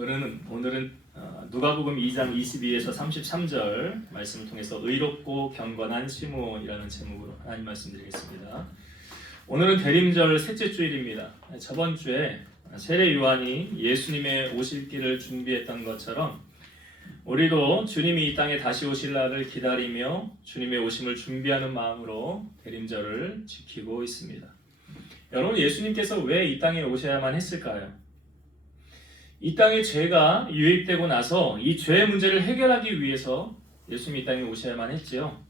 오늘은 누가복음 2장 22에서 33절 말씀을 통해서 의롭고 경건한 시몬이라는 제목으로 하나님 말씀드리겠습니다. 오늘은 대림절 셋째 주일입니다. 저번 주에 세례 요한이 예수님의 오실 길을 준비했던 것처럼 우리도 주님이 이 땅에 다시 오실 날을 기다리며 주님의 오심을 준비하는 마음으로 대림절을 지키고 있습니다. 여러분, 예수님께서 왜 이 땅에 오셔야만 했을까요? 이 땅에 죄가 유입되고 나서 이 죄의 문제를 해결하기 위해서 예수님이 이 땅에 오셔야만 했지요.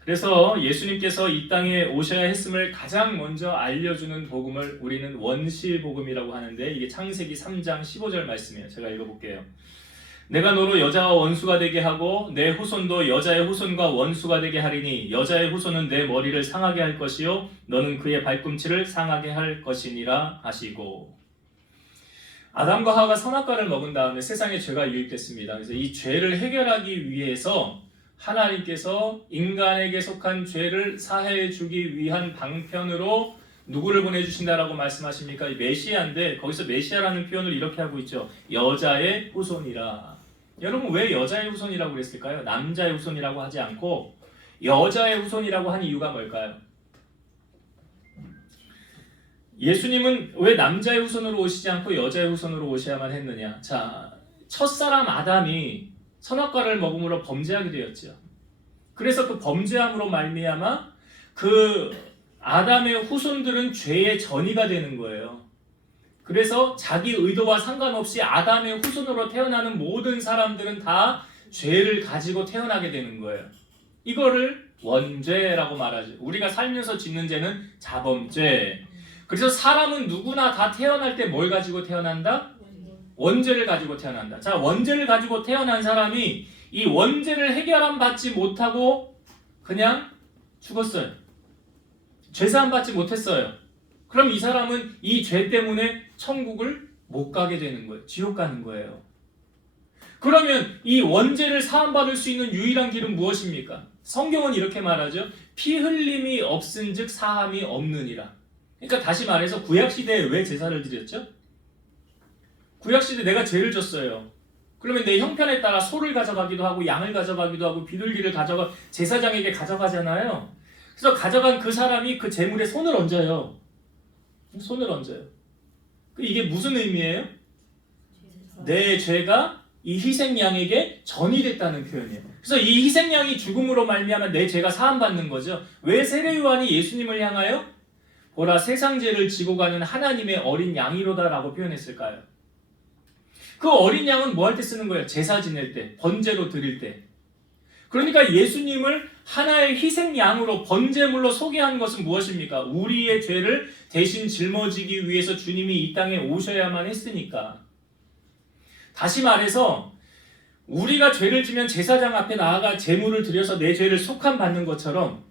그래서 예수님께서 이 땅에 오셔야 했음을 가장 먼저 알려주는 복음을 우리는 원시복음이라고 하는데, 이게 창세기 3장 15절 말씀이에요. 제가 읽어볼게요. 내가 너로 여자와 원수가 되게 하고 내 후손도 여자의 후손과 원수가 되게 하리니 여자의 후손은 내 머리를 상하게 할 것이요 너는 그의 발꿈치를 상하게 할 것이니라 하시고, 아담과 하와가 선악과를 먹은 다음에 세상에 죄가 유입됐습니다. 그래서 이 죄를 해결하기 위해서 하나님께서 인간에게 속한 죄를 사해 주기 위한 방편으로 누구를 보내주신다라고 말씀하십니까? 메시아인데 거기서 메시아라는 표현을 이렇게 하고 있죠. 여자의 후손이라. 여러분, 왜 여자의 후손이라고 그랬을까요? 남자의 후손이라고 하지 않고 여자의 후손이라고 한 이유가 뭘까요? 예수님은 왜 남자의 후손으로 오시지 않고 여자의 후손으로 오셔야만 했느냐? 자, 첫사람 아담이 선악과를 먹음으로 범죄하게 되었죠. 그래서 그 범죄함으로 말미암아 그 아담의 후손들은 죄의 전이가 되는 거예요. 그래서 자기 의도와 상관없이 아담의 후손으로 태어나는 모든 사람들은 다 죄를 가지고 태어나게 되는 거예요. 이거를 원죄라고 말하죠. 우리가 살면서 짓는 죄는 자범죄. 그래서 사람은 누구나 다 태어날 때 뭘 가지고 태어난다? 원죄를 가지고 태어난다. 자, 원죄를 가지고 태어난 사람이 이 원죄를 해결함 받지 못하고 그냥 죽었어요. 죄사함 받지 못했어요. 그럼 이 사람은 이 죄 때문에 천국을 못 가게 되는 거예요. 지옥 가는 거예요. 그러면 이 원죄를 사함받을 수 있는 유일한 길은 무엇입니까? 성경은 이렇게 말하죠. 피 흘림이 없은즉 사함이 없느니라. 그러니까 다시 말해서 구약시대에 왜 제사를 드렸죠? 구약시대에 내가 죄를 졌어요. 그러면 내 형편에 따라 소를 가져가기도 하고 양을 가져가기도 하고 비둘기를 가져가 제사장에게 가져가잖아요. 그래서 가져간 그 사람이 그 제물에 손을 얹어요. 손을 얹어요. 이게 무슨 의미예요? 내 죄가 이 희생양에게 전이 됐다는 표현이에요. 그래서 이 희생양이 죽음으로 말미암아 내 죄가 사함받는 거죠. 왜 세례 요한이 예수님을 향하여 보라 세상 죄를 지고 가는 하나님의 어린 양이로다라고 표현했을까요? 그 어린 양은 뭐 할 때 쓰는 거예요? 제사 지낼 때, 번제로 드릴 때. 그러니까 예수님을 하나의 희생양으로 번제물로 소개한 것은 무엇입니까? 우리의 죄를 대신 짊어지기 위해서 주님이 이 땅에 오셔야만 했으니까. 다시 말해서 우리가 죄를 지면 제사장 앞에 나아가 제물을 드려서 내 죄를 속함받는 것처럼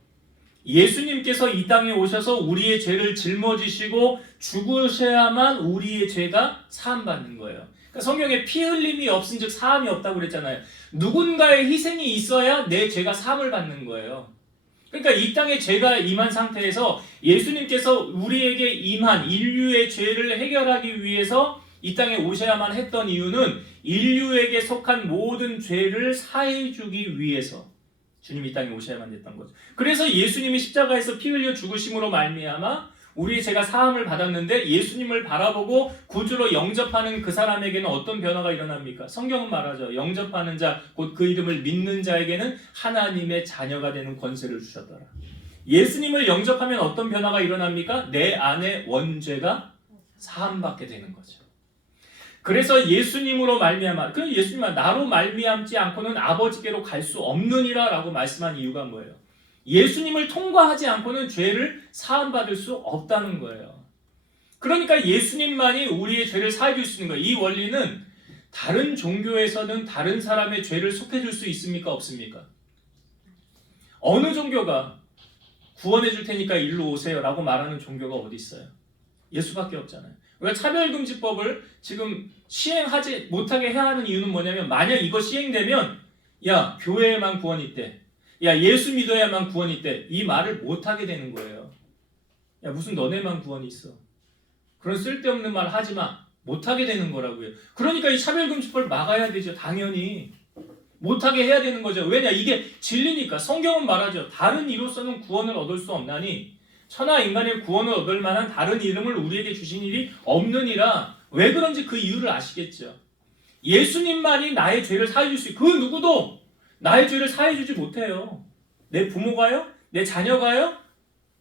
예수님께서 이 땅에 오셔서 우리의 죄를 짊어지시고 죽으셔야만 우리의 죄가 사함받는 거예요. 그러니까 성경에 피 흘림이 없은즉 사함이 없다고 그랬잖아요. 누군가의 희생이 있어야 내 죄가 사함을 받는 거예요. 그러니까 이 땅에 죄가 임한 상태에서 예수님께서 우리에게 임한 인류의 죄를 해결하기 위해서 이 땅에 오셔야만 했던 이유는 인류에게 속한 모든 죄를 사해 주기 위해서 주님이 이 땅에 오셔야만 됐던 거죠. 그래서 예수님이 십자가에서 피 흘려 죽으심으로 말미암아 우리의 죄가 사함을 받았는데, 예수님을 바라보고 구주로 영접하는 그 사람에게는 어떤 변화가 일어납니까? 성경은 말하죠. 영접하는 자, 곧 그 이름을 믿는 자에게는 하나님의 자녀가 되는 권세를 주셨더라. 예수님을 영접하면 어떤 변화가 일어납니까? 내 안에 원죄가 사함받게 되는 거죠. 그래서 예수님으로 말미암아, 그 예수님은 나로 말미암지 않고는 아버지께로 갈 수 없느니라 라고 말씀한 이유가 뭐예요? 예수님을 통과하지 않고는 죄를 사함받을 수 없다는 거예요. 그러니까 예수님만이 우리의 죄를 사해줄 수 있는 거예요. 이 원리는 다른 종교에서는 다른 사람의 죄를 속해줄 수 있습니까? 없습니까? 어느 종교가 구원해 줄 테니까 일로 오세요 라고 말하는 종교가 어디 있어요? 예수밖에 없잖아요. 우리가 차별금지법을 지금 시행하지 못하게 해야 하는 이유는 뭐냐면, 만약 이거 시행되면 야, 교회에만 구원이 있대, 야, 예수 믿어야만 구원이 있대, 이 말을 못하게 되는 거예요. 야, 무슨 너네만 구원이 있어, 그런 쓸데없는 말 하지 마, 못하게 되는 거라고요. 그러니까 이 차별금지법을 막아야 되죠. 당연히. 못하게 해야 되는 거죠. 왜냐? 이게 진리니까. 성경은 말하죠. 다른 이로서는 구원을 얻을 수 없나니 천하 인간의 구원을 얻을 만한 다른 이름을 우리에게 주신 일이 없느니라. 왜 그런지 그 이유를 아시겠죠. 예수님만이 나의 죄를 사해줄 수 있고 그 누구도 나의 죄를 사해주지 못해요. 내 부모가요? 내 자녀가요?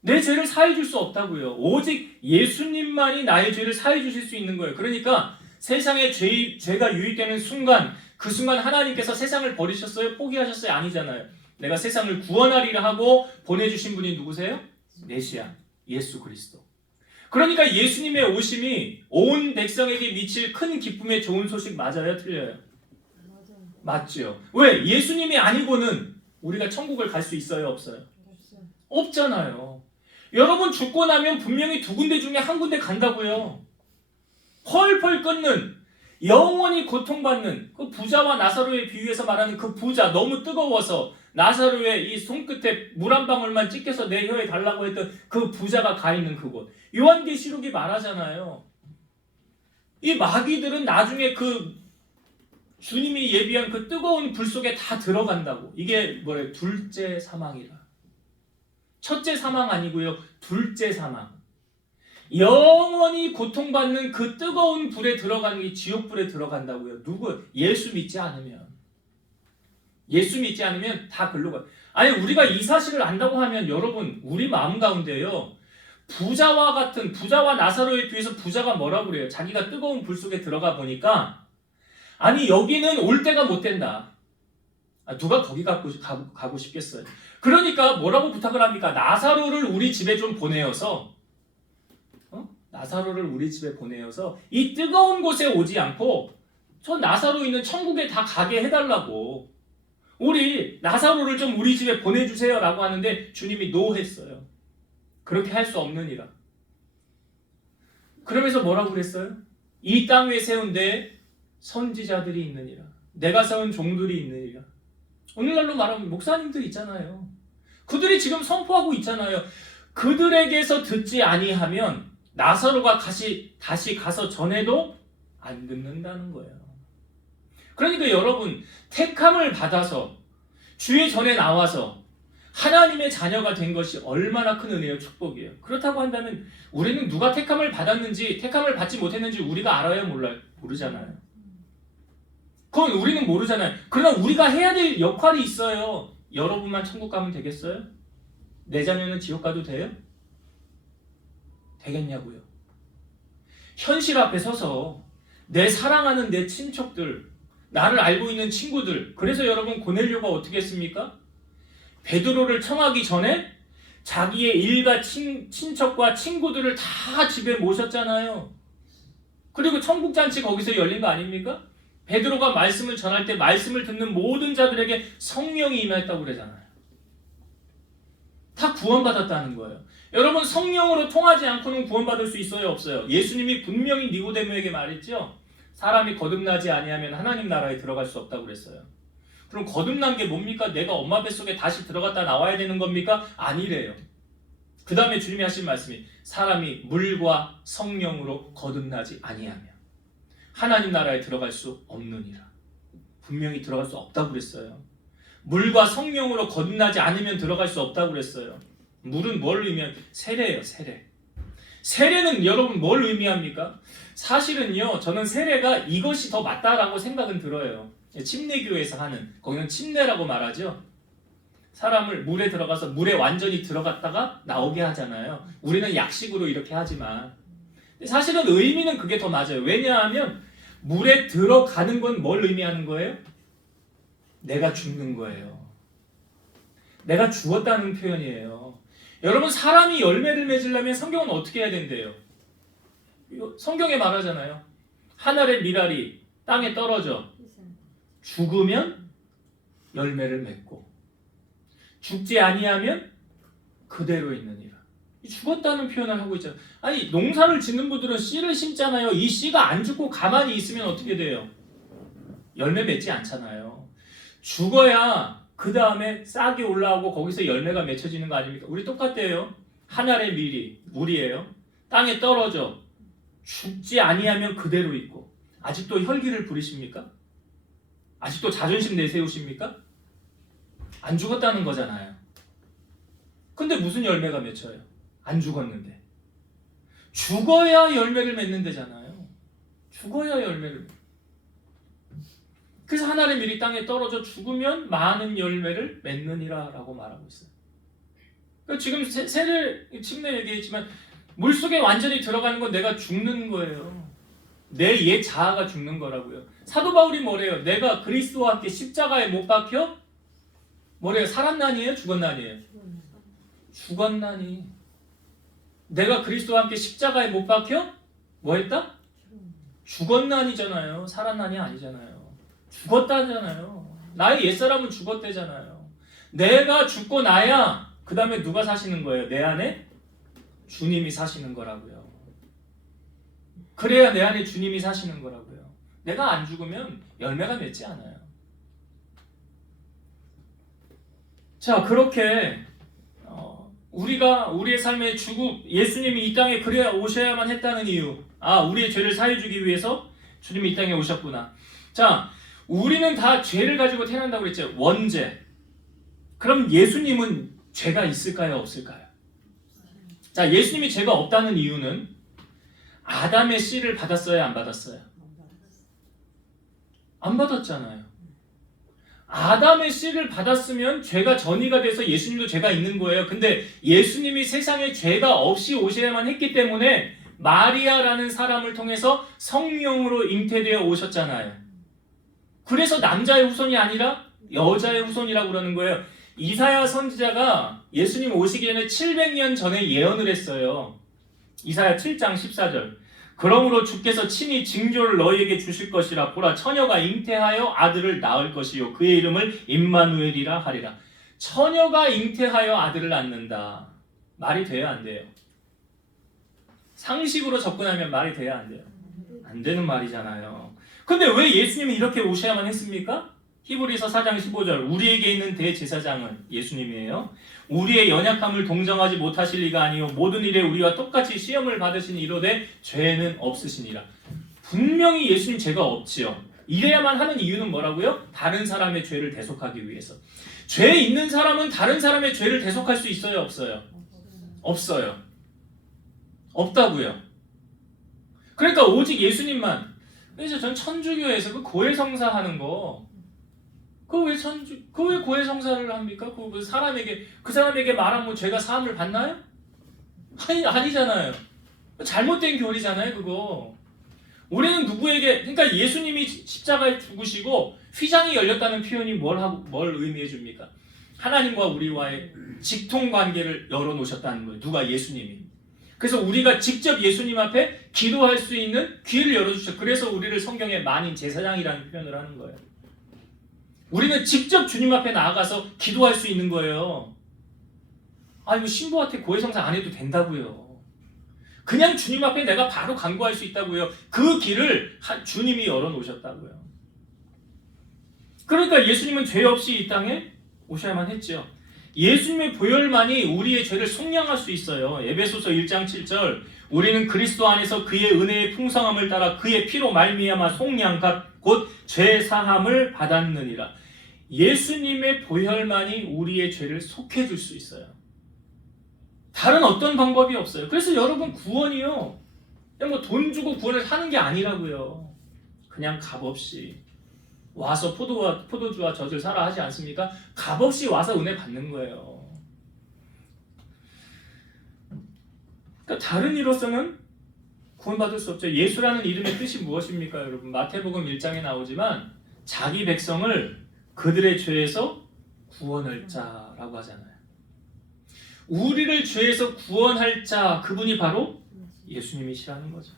내 죄를 사해줄 수 없다고요. 오직 예수님만이 나의 죄를 사해주실 수 있는 거예요. 그러니까 세상에 죄가 유입되는 순간 그 순간 하나님께서 세상을 버리셨어요? 포기하셨어요? 아니잖아요. 내가 세상을 구원하리라 하고 보내주신 분이 누구세요? 메시아, 예수 그리스도. 그러니까 예수님의 오심이 온 백성에게 미칠 큰 기쁨의 좋은 소식 맞아요? 틀려요? 맞죠. 왜? 예수님이 아니고는 우리가 천국을 갈 수 있어요? 없어요? 없잖아요. 여러분 죽고 나면 분명히 두 군데 중에 한 군데 간다고요. 펄펄 끓는 영원히 고통받는 그 부자와 나사로의 비유에서 말하는 그 부자 너무 뜨거워서 나사로의 이 손끝에 물 한 방울만 찍혀서 내 혀에 달라고 했던 그 부자가 가 있는 그곳. 요한계시록이 말하잖아요. 이 마귀들은 나중에 그 주님이 예비한 그 뜨거운 불 속에 다 들어간다고. 이게 뭐래? 둘째 사망이라. 첫째 사망 아니고요. 둘째 사망. 영원히 고통받는 그 뜨거운 불에 들어가는 게 지옥불에 들어간다고요. 누구? 예수 믿지 않으면. 예수 믿지 않으면 다 글로 가. 아니 우리가 이 사실을 안다고 하면 여러분 우리 마음 가운데요. 부자와 나사로에 비해서 부자가 뭐라고 그래요? 자기가 뜨거운 불 속에 들어가 보니까 아니 여기는 올 때가 못 된다. 누가 거기 가고 싶겠어요. 그러니까 뭐라고 부탁을 합니까? 나사로를 우리 집에 좀 보내어서 나사로를 우리 집에 보내어서 이 뜨거운 곳에 오지 않고 저 나사로 있는 천국에 다 가게 해달라고. 우리 나사로를 좀 우리 집에 보내주세요 라고 하는데 주님이 노했어요. 그렇게 할 수 없느니라. 그러면서 뭐라고 그랬어요? 이 땅 위에 세운 데 선지자들이 있느니라. 내가 세운 종들이 있느니라. 오늘날로 말하면 목사님들 있잖아요. 그들이 지금 선포하고 있잖아요. 그들에게서 듣지 아니하면 나사로가 다시 가서 전해도 안 듣는다는 거예요. 그러니까 여러분 택함을 받아서 주의 전에 나와서 하나님의 자녀가 된 것이 얼마나 큰 은혜요 축복이에요. 그렇다고 한다면 우리는 누가 택함을 받았는지 택함을 받지 못했는지 우리가 알아요? 몰라요? 모르잖아요. 그건 우리는 모르잖아요. 그러나 우리가 해야 될 역할이 있어요. 여러분만 천국 가면 되겠어요? 내 자녀는 지옥 가도 돼요? 되겠냐고요. 현실 앞에 서서 내 사랑하는 내 친척들, 나를 알고 있는 친구들, 그래서 여러분 고넬료가 어떻게 했습니까? 베드로를 청하기 전에 자기의 일가 친척과 친구들을 다 집에 모셨잖아요. 그리고 천국잔치 거기서 열린 거 아닙니까? 베드로가 말씀을 전할 때 말씀을 듣는 모든 자들에게 성령이 임했다고 그러잖아요. 다 구원받았다는 거예요. 여러분 성령으로 통하지 않고는 구원받을 수 있어요? 없어요? 예수님이 분명히 니고데모에게 말했죠. 사람이 거듭나지 아니하면 하나님 나라에 들어갈 수 없다고 그랬어요. 그럼 거듭난 게 뭡니까? 내가 엄마 뱃속에 다시 들어갔다 나와야 되는 겁니까? 아니래요. 그 다음에 주님이 하신 말씀이 사람이 물과 성령으로 거듭나지 아니하면 하나님 나라에 들어갈 수 없느니라. 분명히 들어갈 수 없다고 그랬어요. 물과 성령으로 거듭나지 않으면 들어갈 수 없다고 그랬어요. 물은 뭘 의미하면 세례예요. 세례는 여러분 뭘 의미합니까? 사실은요 저는 세례가 이것이 더 맞다라고 생각은 들어요. 침례교에서 하는, 거기는 침례라고 말하죠. 사람을 물에 들어가서 물에 완전히 들어갔다가 나오게 하잖아요. 우리는 약식으로 이렇게 하지만 사실은 의미는 그게 더 맞아요. 왜냐하면 물에 들어가는 건 뭘 의미하는 거예요? 내가 죽는 거예요. 내가 죽었다는 표현이에요. 여러분 사람이 열매를 맺으려면 성경은 어떻게 해야 된대요? 성경에 말하잖아요. 하늘의 미랄이 땅에 떨어져 죽으면 열매를 맺고 죽지 아니하면 그대로 있느니라. 죽었다는 표현을 하고 있잖아요. 아니 농사를 짓는 분들은 씨를 심잖아요. 이 씨가 안 죽고 가만히 있으면 어떻게 돼요? 열매 맺지 않잖아요. 죽어야 그 다음에 싹이 올라오고 거기서 열매가 맺혀지는 거 아닙니까? 우리 똑같대요. 하늘의 밀이 물이에요. 땅에 떨어져 죽지 아니하면 그대로 있고 아직도 혈기를 부리십니까? 아직도 자존심 내세우십니까? 안 죽었다는 거잖아요. 근데 무슨 열매가 맺혀요? 안 죽었는데. 죽어야 열매를 맺는 데잖아요. 죽어야 열매를. 그래서 하나님 일이 땅에 떨어져 죽으면 많은 열매를 맺느니라 라고 말하고 있어요. 그러니까 지금 세례 침례 얘기했지만 물속에 완전히 들어가는 건 내가 죽는 거예요. 내 옛 자아가 죽는 거라고요. 사도 바울이 뭐래요? 내가 그리스도와 함께 십자가에 못 박혀 뭐래요? 살았나니에요? 죽었나니에요? 죽었나니. 내가 그리스도와 함께 십자가에 못 박혀 뭐 했다? 죽었나니잖아요. 살았나니 아니잖아요. 죽었다잖아요. 나의 옛사람은 죽었대잖아요. 내가 죽고 나야 그 다음에 누가 사시는 거예요? 내 안에 주님이 사시는 거라고요. 그래야 내 안에 주님이 사시는 거라고요. 내가 안 죽으면 열매가 맺지 않아요. 자, 그렇게 우리가 우리의 삶에 예수님이 이 땅에 그래야 오셔야만 했다는 이유. 우리의 죄를 사해 주기 위해서 주님이 이 땅에 오셨구나. 자, 우리는 다 죄를 가지고 태어난다고 그랬죠. 원죄. 그럼 예수님은 죄가 있을까요? 없을까요? 자, 예수님이 죄가 없다는 이유는 아담의 씨를 받았어요? 안 받았어요? 안 받았잖아요. 아담의 씨를 받았으면 죄가 전이가 돼서 예수님도 죄가 있는 거예요. 근데 예수님이 세상에 죄가 없이 오셔야만 했기 때문에 마리아라는 사람을 통해서 성령으로 잉태되어 오셨잖아요. 그래서 남자의 후손이 아니라 여자의 후손이라고 그러는 거예요. 이사야 선지자가 예수님 오시기 전에 700년 전에 예언을 했어요. 이사야 7장 14절. 그러므로 주께서 친히 징조를 너희에게 주실 것이라. 보라, 처녀가 잉태하여 아들을 낳을 것이요 그의 이름을 임마누엘이라 하리라. 처녀가 잉태하여 아들을 낳는다. 말이 돼요, 안 돼요? 상식으로 접근하면 말이 돼요, 안 돼요? 안 되는 말이잖아요. 근데 왜 예수님이 이렇게 오셔야만 했습니까? 히브리서 4장 15절. 우리에게 있는 대제사장은 예수님이에요. 우리의 연약함을 동정하지 못하실 리가 아니요 모든 일에 우리와 똑같이 시험을 받으신 이로되 죄는 없으시니라. 분명히 예수님 죄가 없지요. 이래야만 하는 이유는 뭐라고요? 다른 사람의 죄를 대속하기 위해서. 죄 있는 사람은 다른 사람의 죄를 대속할 수 있어요? 없어요? 없어요. 없다고요. 그러니까 오직 예수님만. 그래서 전 천주교에서 그 고해성사 하는 거 그 왜 고해성사를 합니까? 그 사람에게 말하면 죄가 사함을 받나요? 아니잖아요. 잘못된 교리잖아요, 그거. 우리는 누구에게, 그러니까 예수님이 십자가에 죽으시고 휘장이 열렸다는 표현이 뭘 의미해 줍니까? 하나님과 우리와의 직통 관계를 열어놓으셨다는 거예요. 누가? 예수님이. 그래서 우리가 직접 예수님 앞에 기도할 수 있는 귀를 열어주셨어요. 그래서 우리를 성경에 만인 제사장이라는 표현을 하는 거예요. 우리는 직접 주님 앞에 나아가서 기도할 수 있는 거예요. 이거 신부한테 고해성사 안 해도 된다고요. 그냥 주님 앞에 내가 바로 간구할 수 있다고요. 그 길을 주님이 열어놓으셨다고요. 그러니까 예수님은 죄 없이 이 땅에 오셔야만 했죠. 예수님의 보혈만이 우리의 죄를 속량할 수 있어요. 에베소서 1장 7절. 우리는 그리스도 안에서 그의 은혜의 풍성함을 따라 그의 피로 말미암아 속량각 곧 죄 사함을 받았느니라. 예수님의 보혈만이 우리의 죄를 속해줄 수 있어요. 다른 어떤 방법이 없어요. 그래서 여러분 구원이요, 그냥 돈 주고 구원을 사는 게 아니라고요. 그냥 값없이 와서 포도주와 젖을 사라 하지 않습니까? 값없이 와서 은혜 받는 거예요. 그러니까 다른 이로서는 구원받을 수 없죠. 예수라는 이름의 뜻이 무엇입니까, 여러분? 마태복음 1장에 나오지만 자기 백성을 그들의 죄에서 구원할 자라고 하잖아요. 우리를 죄에서 구원할 자, 그분이 바로 예수님이시라는 거죠.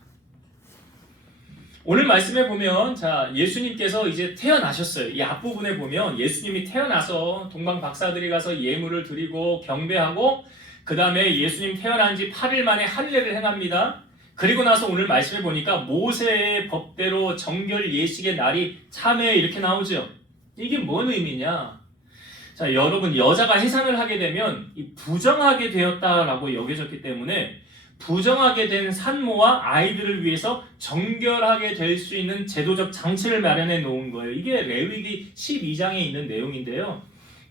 오늘 말씀에 보면, 예수님께서 이제 태어나셨어요. 이 앞부분에 보면 예수님이 태어나서 동방 박사들이 가서 예물을 드리고 경배하고, 그 다음에 예수님 태어난 지 8일 만에 할례를 행합니다. 그리고 나서 오늘 말씀해 보니까 모세의 법대로 정결 예식의 날이 참회 이렇게 나오죠. 이게 뭔 의미냐? 자, 여러분, 여자가 해산을 하게 되면 부정하게 되었다라고 여겨졌기 때문에 부정하게 된 산모와 아이들을 위해서 정결하게 될 수 있는 제도적 장치를 마련해 놓은 거예요. 이게 레위기 12장에 있는 내용인데요.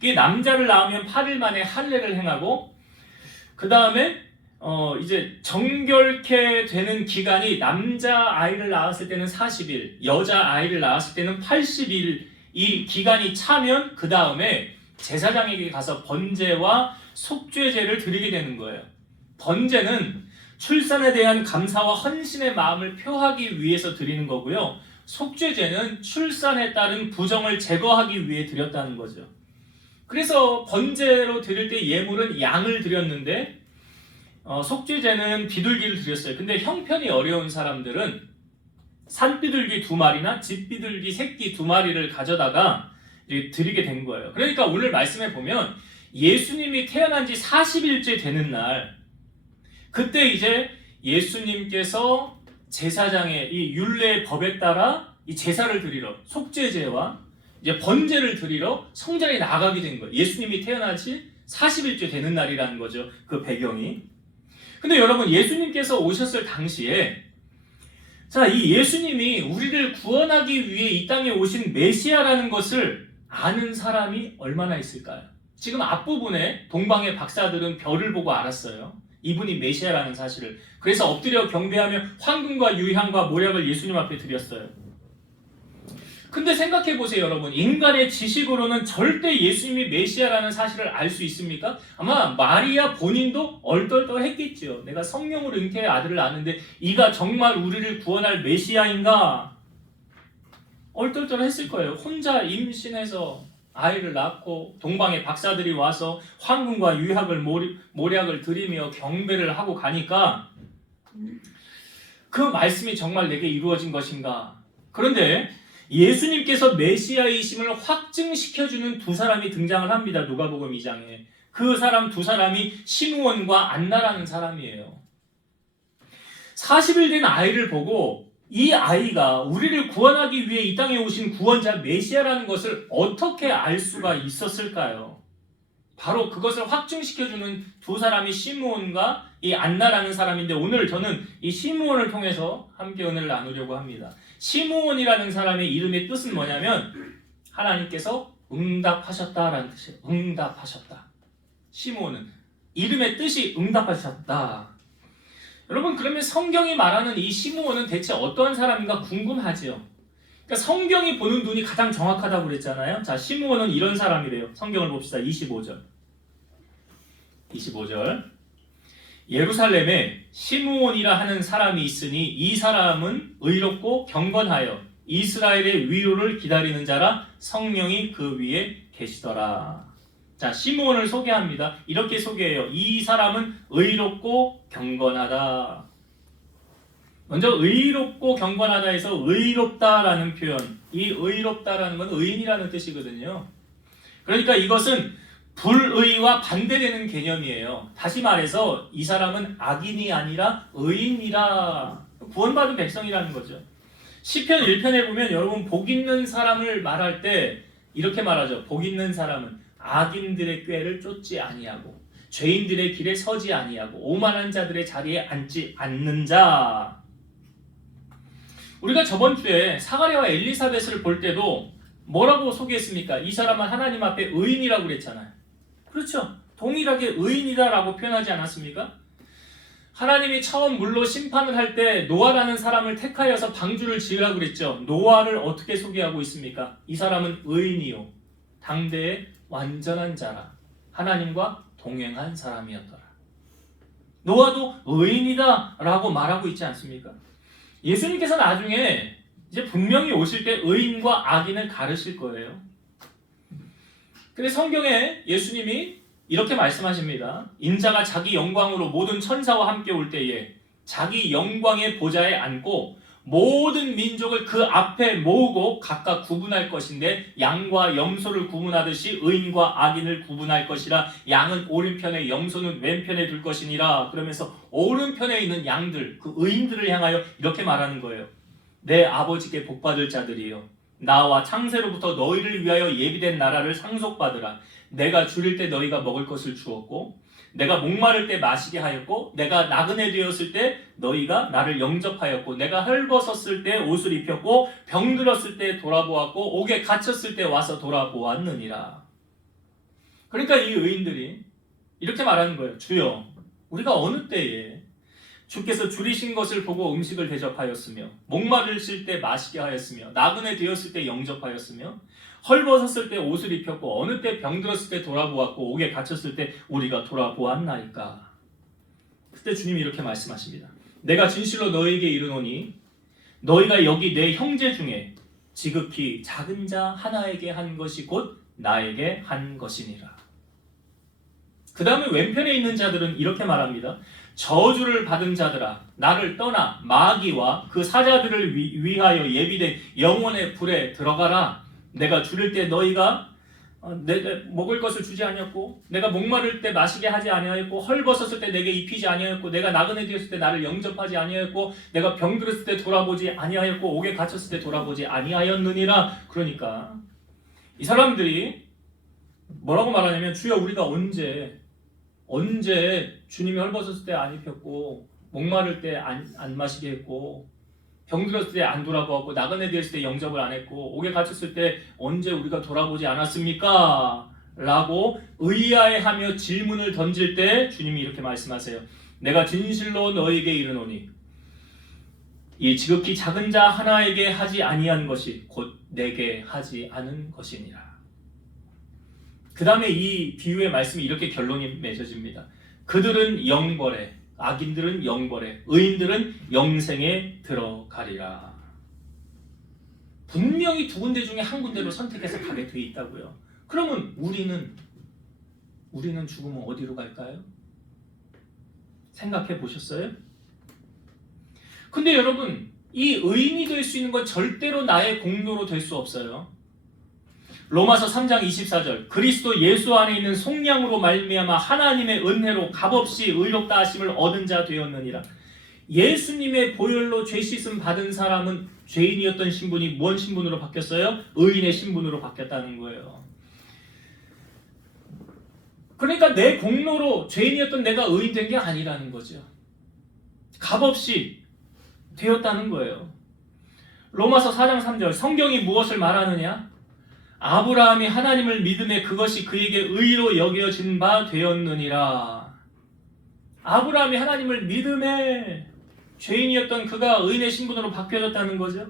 이게 남자를 낳으면 8일 만에 할례를 행하고 그 다음에 이제 정결케 되는 기간이 남자 아이를 낳았을 때는 40일, 여자 아이를 낳았을 때는 80일 이 기간이 차면 그 다음에 제사장에게 가서 번제와 속죄제를 드리게 되는 거예요. 번제는 출산에 대한 감사와 헌신의 마음을 표하기 위해서 드리는 거고요. 속죄제는 출산에 따른 부정을 제거하기 위해 드렸다는 거죠. 그래서 번제로 드릴 때 예물은 양을 드렸는데 속죄제는 비둘기를 드렸어요. 근데 형편이 어려운 사람들은 산비둘기 2마리나 집비둘기 새끼 2마리를 가져다가 드리게 된 거예요. 그러니까 오늘 말씀에 보면 예수님이 태어난 지 40일째 되는 날, 그때 이제 예수님께서 제사장의 이 율례의 법에 따라 이 제사를 드리러, 속죄제와 이제 번제를 드리러 성전에 나가게 된 거예요. 예수님이 태어난 지 40일째 되는 날이라는 거죠. 그 배경이. 근데 여러분, 예수님께서 오셨을 당시에 이 예수님이 우리를 구원하기 위해 이 땅에 오신 메시아라는 것을 아는 사람이 얼마나 있을까요? 지금 앞부분에 동방의 박사들은 별을 보고 알았어요. 이분이 메시아라는 사실을. 그래서 엎드려 경배하며 황금과 유향과 모략을 예수님 앞에 드렸어요. 근데 생각해보세요, 여러분. 인간의 지식으로는 절대 예수님이 메시아라는 사실을 알 수 있습니까? 아마 마리아 본인도 얼떨떨했겠죠. 내가 성령으로 잉태의 아들을 낳았는데 이가 정말 우리를 구원할 메시아인가? 얼떨떨했을 거예요. 혼자 임신해서 아이를 낳고 동방의 박사들이 와서 황금과 유향을 모략을 드리며 경배를 하고 가니까 그 말씀이 정말 내게 이루어진 것인가? 그런데 예수님께서 메시아이심을 확증시켜주는 두 사람이 등장을 합니다. 누가복음 2장에. 그 사람 두 사람이 시므온과 안나라는 사람이에요. 40일 된 아이를 보고 이 아이가 우리를 구원하기 위해 이 땅에 오신 구원자 메시아라는 것을 어떻게 알 수가 있었을까요? 바로 그것을 확증시켜주는 두 사람이 시므온과 이 안나라는 사람인데, 오늘 저는 이 시므온을 통해서 함께 은혜를 나누려고 합니다. 시므온이라는 사람의 이름의 뜻은 뭐냐면 하나님께서 응답하셨다라는 뜻이에요. 응답하셨다. 시므온은 이름의 뜻이 응답하셨다. 여러분, 그러면 성경이 말하는 이 시므온은 대체 어떠한 사람인가 궁금하죠? 그러니까 성경이 보는 눈이 가장 정확하다고 그랬잖아요. 자, 시므온은 이런 사람이래요. 성경을 봅시다. 25절. 예루살렘에 시므온이라 하는 사람이 있으니 이 사람은 의롭고 경건하여 이스라엘의 위로를 기다리는 자라, 성령이 그 위에 계시더라. 자, 시므온을 소개합니다. 이렇게 소개해요. 이 사람은 의롭고 경건하다. 먼저 의롭고 경건하다에서 의롭다라는 표현, 이 의롭다라는 건 의인이라는 뜻이거든요. 그러니까 이것은 불의와 반대되는 개념이에요. 다시 말해서 이 사람은 악인이 아니라 의인이라, 구원받은 백성이라는 거죠. 시편 1편에 보면 여러분, 복 있는 사람을 말할 때 이렇게 말하죠. 복 있는 사람은 악인들의 꾀를 쫓지 아니하고 죄인들의 길에 서지 아니하고 오만한 자들의 자리에 앉지 않는 자. 우리가 저번 주에 사가랴와 엘리사벳을 볼 때도 뭐라고 소개했습니까? 이 사람은 하나님 앞에 의인이라고 그랬잖아요. 그렇죠? 동일하게 의인이다라고 표현하지 않았습니까? 하나님이 처음 물로 심판을 할 때 노아라는 사람을 택하여서 방주를 지으라고 그랬죠. 노아를 어떻게 소개하고 있습니까? 이 사람은 의인이요, 당대의 완전한 자라, 하나님과 동행한 사람이었더라. 노아도 의인이다 라고 말하고 있지 않습니까? 예수님께서 나중에 이제 분명히 오실 때 의인과 악인을 가르실 거예요. 근데 성경에 예수님이 이렇게 말씀하십니다. 인자가 자기 영광으로 모든 천사와 함께 올 때에 자기 영광의 보좌에 앉고 모든 민족을 그 앞에 모으고 각각 구분할 것인데, 양과 염소를 구분하듯이 의인과 악인을 구분할 것이라. 양은 오른편에 염소는 왼편에 둘 것이니라. 그러면서 오른편에 있는 양들, 그 의인들을 향하여 이렇게 말하는 거예요. 내 아버지께 복받을 자들이여, 나와 창세로부터 너희를 위하여 예비된 나라를 상속받으라. 내가 줄일 때 너희가 먹을 것을 주었고 내가 목마를 때 마시게 하였고 내가 나그네 되었을 때 너희가 나를 영접하였고 내가 헐벗었을 때 옷을 입혔고 병들었을 때 돌아보았고 옥에 갇혔을 때 와서 돌아보았느니라. 그러니까 이 의인들이 이렇게 말하는 거예요. 주여, 우리가 어느 때에 주께서 줄이신 것을 보고 음식을 대접하였으며 목마르실 때 마시게 하였으며 나그네 되었을 때 영접하였으며 헐벗었을 때 옷을 입혔고 어느 때 병들었을 때 돌아보았고 옥에 갇혔을 때 우리가 돌아보았나이까. 그때 주님이 이렇게 말씀하십니다. 내가 진실로 너희에게 이르노니 너희가 여기 내 형제 중에 지극히 작은 자 하나에게 한 것이 곧 나에게 한 것이니라. 그 다음에 왼편에 있는 자들은 이렇게 말합니다. 저주를 받은 자들아, 나를 떠나 마귀와 그 사자들을 위하여 예비된 영원의 불에 들어가라. 내가 줄일 때 너희가 내가 먹을 것을 주지 아니었고 내가 목마를 때 마시게 하지 아니하였고 헐벗었을 때 내게 입히지 아니하였고 내가 나그네 되었을 때 나를 영접하지 아니하였고 내가 병들었을 때 돌아보지 아니하였고 옥에 갇혔을 때 돌아보지 아니하였느니라. 그러니까 이 사람들이 뭐라고 말하냐면 주여, 우리가 언제 주님이 헐벗었을 때 안 입혔고 목마를 때 안 마시게 했고 병들었을 때 안 돌아보았고 나그네 되었을 때 영접을 안 했고 옥에 갇혔을 때 언제 우리가 돌아보지 않았습니까? 라고 의아해하며 질문을 던질 때 주님이 이렇게 말씀하세요. 내가 진실로 너희에게 이르노니 이 지극히 작은 자 하나에게 하지 아니한 것이 곧 내게 하지 않은 것이니라. 그 다음에 이 비유의 말씀이 이렇게 결론이 맺어집니다. 그들은 영벌에, 악인들은 영벌에, 의인들은 영생에 들어가리라. 분명히 두 군데 중에 한 군데로 선택해서 가게 돼 있다고요. 그러면 우리는 죽으면 어디로 갈까요? 생각해 보셨어요? 근데 여러분, 이 의인이 될 수 있는 건 절대로 나의 공로로 될 수 없어요. 로마서 3장 24절 그리스도 예수 안에 있는 속량으로 말미암아 하나님의 은혜로 값없이 의롭다 하심을 얻은 자 되었느니라. 예수님의 보혈로 죄 씻음 받은 사람은 죄인이었던 신분이 무슨 신분으로 바뀌었어요? 의인의 신분으로 바뀌었다는 거예요. 그러니까 내 공로로 죄인이었던 내가 의인 된 게 아니라는 거죠. 값없이 되었다는 거예요. 로마서 4장 3절 성경이 무엇을 말하느냐? 아브라함이 하나님을 믿음에 그것이 그에게 의로 여겨진 바 되었느니라. 아브라함이 하나님을 믿음에 죄인이었던 그가 의인의 신분으로 바뀌어졌다는 거죠.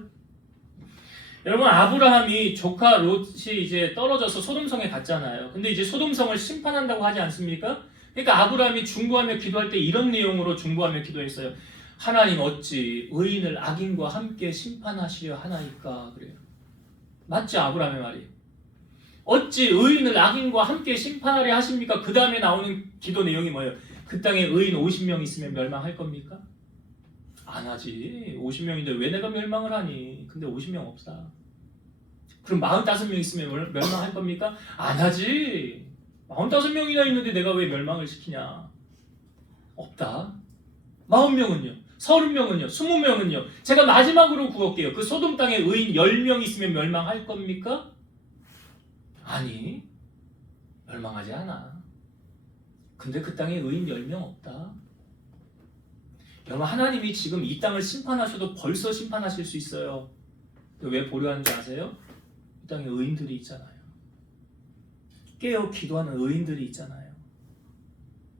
여러분, 아브라함이 조카 롯이 이제 떨어져서 소돔성에 갔잖아요. 근데 이제 소돔성을 심판한다고 하지 않습니까? 그러니까 아브라함이 중보하며 기도할 때 이런 내용으로 중보하며 기도했어요. 하나님 어찌 의인을 악인과 함께 심판하시려 하나이까. 그래요. 맞죠? 아브라함의 말이. 어찌 의인을 악인과 함께 심판하려 하십니까? 그 다음에 나오는 기도 내용이 뭐예요? 그 땅에 의인 50명 있으면 멸망할 겁니까? 안 하지. 50명인데 왜 내가 멸망을 하니? 근데 50명 없다. 그럼 45명 있으면 멸망할 겁니까? 안 하지. 45명이나 있는데 내가 왜 멸망을 시키냐? 없다. 40명은요? 30명은요? 20명은요? 제가 마지막으로 구할게요. 그 소돔 땅에 의인 10명 있으면 멸망할 겁니까? 아니, 멸망하지 않아. 근데 그 땅에 의인 10명 없다. 여러분, 하나님이 지금 이 땅을 심판하셔도 벌써 심판하실 수 있어요. 왜 보류하는지 아세요? 이 땅에 의인들이 있잖아요. 깨어 기도하는 의인들이 있잖아요.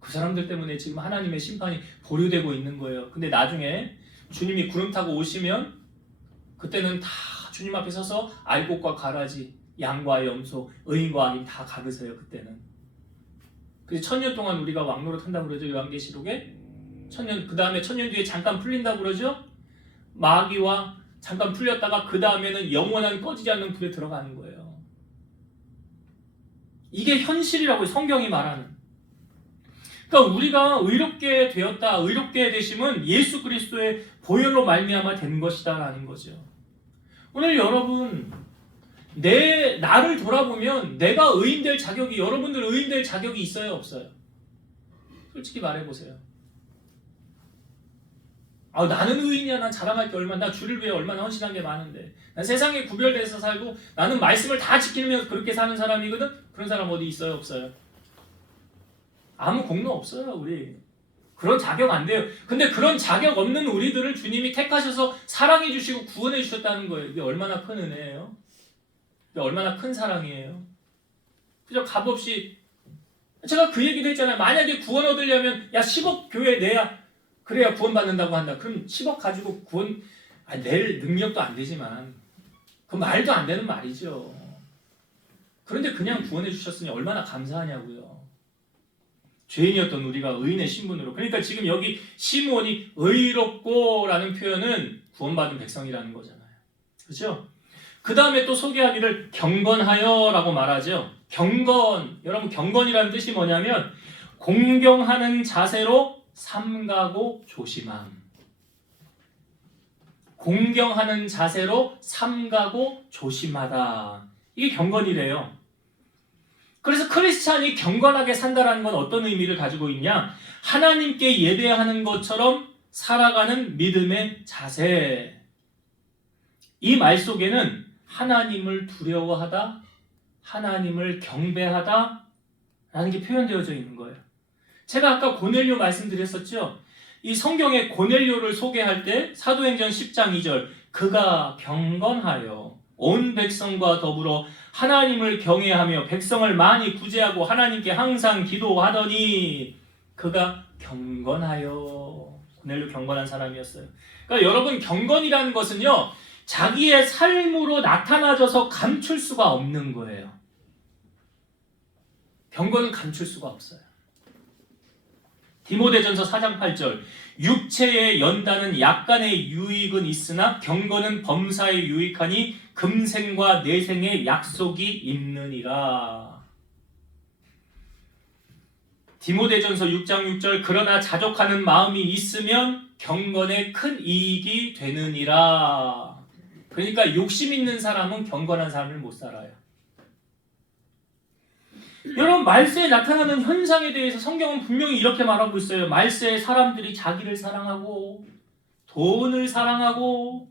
그 사람들 때문에 지금 하나님의 심판이 보류되고 있는 거예요. 근데 나중에 주님이 구름 타고 오시면 그때는 다 주님 앞에 서서 알곡과 가라지, 양과 염소, 의인과 악인 다 가르세요. 그때는. 그래서 1000년 동안 우리가 왕노릇 한다고 그러죠. 요한계시록에. 1000년, 그 다음에 1000년 뒤에 잠깐 풀린다고 그러죠. 마귀와 잠깐 풀렸다가 그 다음에는 영원한 꺼지지 않는 불에 들어가는 거예요. 이게 현실이라고 성경이 말하는. 그러니까 우리가 의롭게 되었다, 의롭게 되심은 예수 그리스도의 보혈로 말미암아 된 것이다 라는 거죠. 오늘 여러분, 나를 돌아보면 내가 의인 될 자격이, 여러분들 의인 될 자격이 있어요, 없어요? 솔직히 말해보세요. 나는 의인이야. 난 자랑할 게 얼마나, 나 주를 위해 얼마나 헌신한 게 많은데, 난 세상에 구별돼서 살고 나는 말씀을 다 지키면서 그렇게 사는 사람이거든. 그런 사람 어디 있어요, 없어요? 아무 공로 없어요, 우리. 그런 자격 안 돼요. 근데 그런 자격 없는 우리들을 주님이 택하셔서 사랑해 주시고 구원해 주셨다는 거예요. 이게 얼마나 큰 은혜예요? 이게 얼마나 큰 사랑이에요? 그저 값없이, 제가 그 얘기도 했잖아요. 만약에 구원 얻으려면 야 10억 교회에 내야 그래야 구원 받는다고 한다. 그럼 10억 가지고 구원 낼 능력도 안 되지만 그 말도 안 되는 말이죠. 그런데 그냥 구원해 주셨으니 얼마나 감사하냐고요. 죄인이었던 우리가 의인의 신분으로. 그러니까 지금 여기 시므온이 의롭고라는 표현은 구원받은 백성이라는 거잖아요. 그렇죠? 그 다음에 또 소개하기를 경건하여라고 말하죠. 경건, 여러분 경건이라는 뜻이 뭐냐면 공경하는 자세로 삼가고 조심함. 공경하는 자세로 삼가고 조심하다. 이게 경건이래요. 그래서 크리스찬이 경건하게 산다라는 건 어떤 의미를 가지고 있냐? 하나님께 예배하는 것처럼 살아가는 믿음의 자세. 이 말 속에는 하나님을 두려워하다, 하나님을 경배하다 라는 게 표현되어져 있는 거예요. 제가 아까 고넬료 말씀드렸었죠? 이 성경에 고넬료를 소개할 때 사도행전 10장 2절 그가 경건하여 온 백성과 더불어 하나님을 경외하며 백성을 많이 구제하고 하나님께 항상 기도하더니 그가 경건하여. 고넬료 경건한 사람이었어요. 그러니까 여러분 경건이라는 것은요 자기의 삶으로 나타나져서 감출 수가 없는 거예요. 경건은 감출 수가 없어요. 디모데전서 4장 8절 육체의 연단은 약간의 유익은 있으나 경건은 범사에 유익하니 금생과 내생의 약속이 있느니라. 디모데전서 6장 6절 그러나 자족하는 마음이 있으면 경건에 큰 이익이 되느니라. 그러니까 욕심 있는 사람은 경건한 삶을 못 살아요. 여러분 말세에 나타나는 현상에 대해서 성경은 분명히 이렇게 말하고 있어요. 말세에 사람들이 자기를 사랑하고 돈을 사랑하고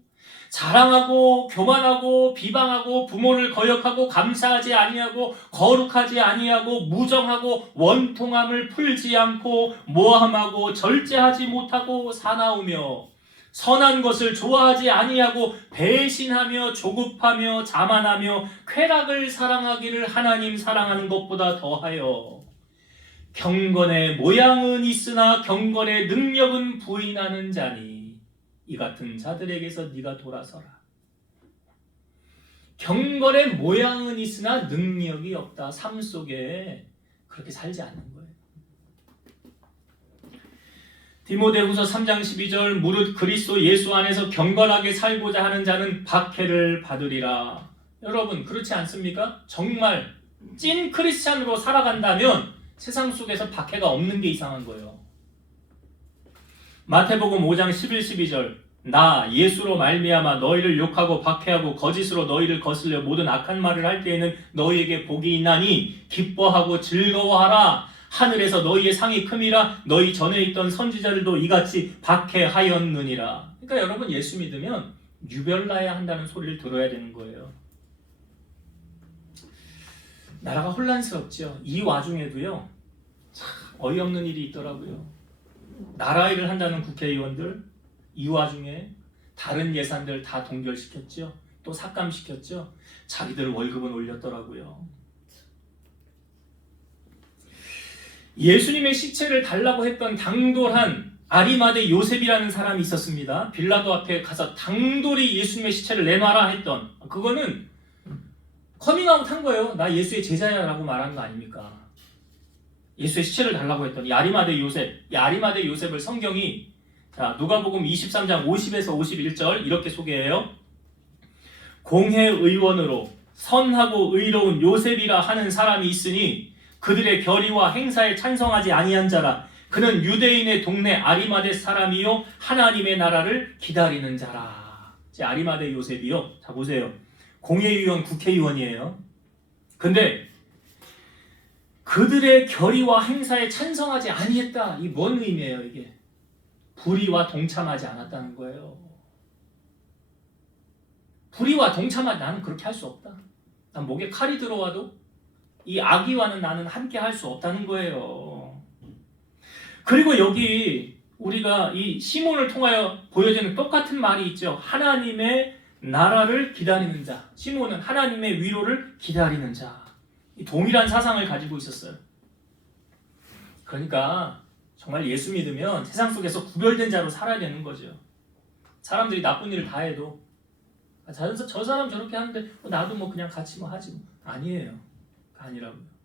자랑하고 교만하고 비방하고 부모를 거역하고 감사하지 아니하고 거룩하지 아니하고 무정하고 원통함을 풀지 않고 모함하고 절제하지 못하고 사나우며 선한 것을 좋아하지 아니하고 배신하며 조급하며 자만하며 쾌락을 사랑하기를 하나님 사랑하는 것보다 더하여 경건의 모양은 있으나 경건의 능력은 부인하는 자니 이 같은 자들에게서 네가 돌아서라. 경건의 모양은 있으나 능력이 없다. 삶 속에 그렇게 살지 않는 거예요. 디모데후서 3장 12절 무릇 그리스도 예수 안에서 경건하게 살고자 하는 자는 박해를 받으리라. 여러분 그렇지 않습니까? 정말 찐 크리스찬으로 살아간다면 세상 속에서 박해가 없는 게 이상한 거예요. 마태복음 5장 11, 12절 나 예수로 말미암아 너희를 욕하고 박해하고 거짓으로 너희를 거슬려 모든 악한 말을 할 때에는 너희에게 복이 있나니 기뻐하고 즐거워하라. 하늘에서 너희의 상이 큼이라. 너희 전에 있던 선지자들도 이같이 박해하였느니라. 그러니까 여러분 예수 믿으면 유별나야 한다는 소리를 들어야 되는 거예요. 나라가 혼란스럽죠. 이 와중에도요 참 어이없는 일이 있더라고요. 나라 일을 한다는 국회의원들 이 와중에 다른 예산들 다 동결시켰죠. 또 삭감시켰죠. 자기들 월급은 올렸더라고요. 예수님의 시체를 달라고 했던 당돌한 아리마대 요셉이라는 사람이 있었습니다. 빌라도 앞에 가서 당돌이 예수님의 시체를 내놔라 했던, 그거는 커밍아웃 한 거예요. 나 예수의 제자야 라고 말한 거 아닙니까? 예수의 시체를 달라고 했던 이 아리마대 요셉, 이 아리마대 요셉을 성경이 누가복음 23장 50에서 51절 이렇게 소개해요. 공회의원으로 선하고 의로운 요셉이라 하는 사람이 있으니 그들의 결의와 행사에 찬성하지 아니한 자라. 그는 유대인의 동네 아리마대 사람이요 하나님의 나라를 기다리는 자라. 아리마대 요셉이요. 자 보세요. 공회의원, 국회의원이에요. 근데 그들의 결의와 행사에 찬성하지 아니했다. 이 뭔 의미예요 이게? 불의와 동참하지 않았다는 거예요. 불의와 동참하지, 나는 그렇게 할 수 없다. 난 목에 칼이 들어와도 이 악의와는 나는 함께 할 수 없다는 거예요. 그리고 여기 우리가 이 시몬을 통하여 보여지는 똑같은 말이 있죠. 하나님의 나라를 기다리는 자. 시몬은 하나님의 위로를 기다리는 자. 이 동일한 사상을 가지고 있었어요. 그러니까 정말 예수 믿으면 세상 속에서 구별된 자로 살아야 되는 거죠. 사람들이 나쁜 일을 다 해도 저 사람 저렇게 하는데 나도 뭐 그냥 같이 뭐 하지 뭐. 아니에요. 아니라고요.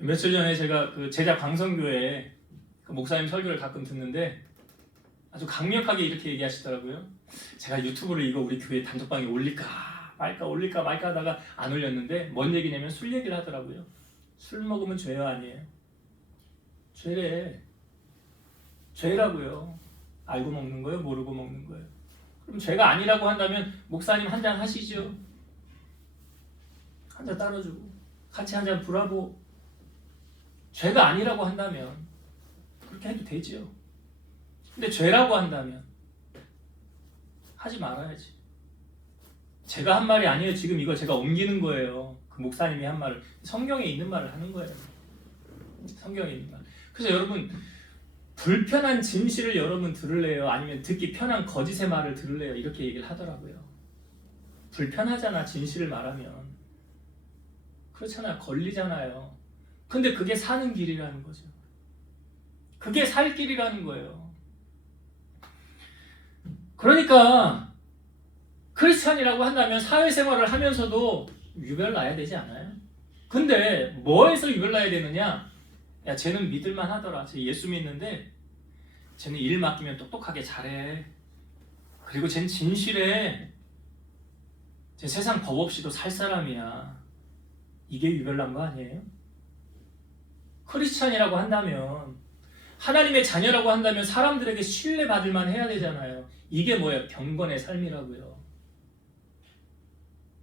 며칠 전에 제가 그 제자 광성교회에 그 목사님 설교를 가끔 듣는데 아주 강력하게 이렇게 얘기하시더라고요. 제가 유튜브를 이거 우리 교회 단톡방에 올릴까 말까 하다가 안 올렸는데 뭔 얘기냐면 술 얘기를 하더라고요. 술 먹으면 죄요 아니에요? 죄래. 죄라고요. 알고 먹는 거예요? 모르고 먹는 거예요? 그럼 죄가 아니라고 한다면 목사님 한 잔 하시죠. 한 잔 따라주고 같이 한 잔 브라보. 죄가 아니라고 한다면 그렇게 해도 되지요. 근데 죄라고 한다면 하지 말아야지. 제가 한 말이 아니에요. 지금 이거 제가 옮기는 거예요. 그 목사님이 한 말을. 성경에 있는 말을 하는 거예요. 성경에 있는 말. 그래서 여러분 불편한 진실을 여러분 들을래요? 아니면 듣기 편한 거짓의 말을 들을래요? 이렇게 얘기를 하더라고요. 불편하잖아 진실을 말하면. 그렇잖아요. 걸리잖아요. 근데 그게 사는 길이라는 거죠. 그게 살 길이라는 거예요. 그러니까 크리스찬이라고 한다면 사회생활을 하면서도 유별나야 되지 않아요? 근데 뭐에서 유별나야 되느냐? 야 쟤는 믿을만 하더라. 쟤 예수 믿는데 쟤는 일 맡기면 똑똑하게 잘해. 그리고 쟤는 진실해. 쟤 세상 법 없이도 살 사람이야. 이게 유별난 거 아니에요? 크리스찬이라고 한다면 하나님의 자녀라고 한다면 사람들에게 신뢰받을 만 해야 되잖아요. 이게 뭐예요? 경건의 삶이라고요.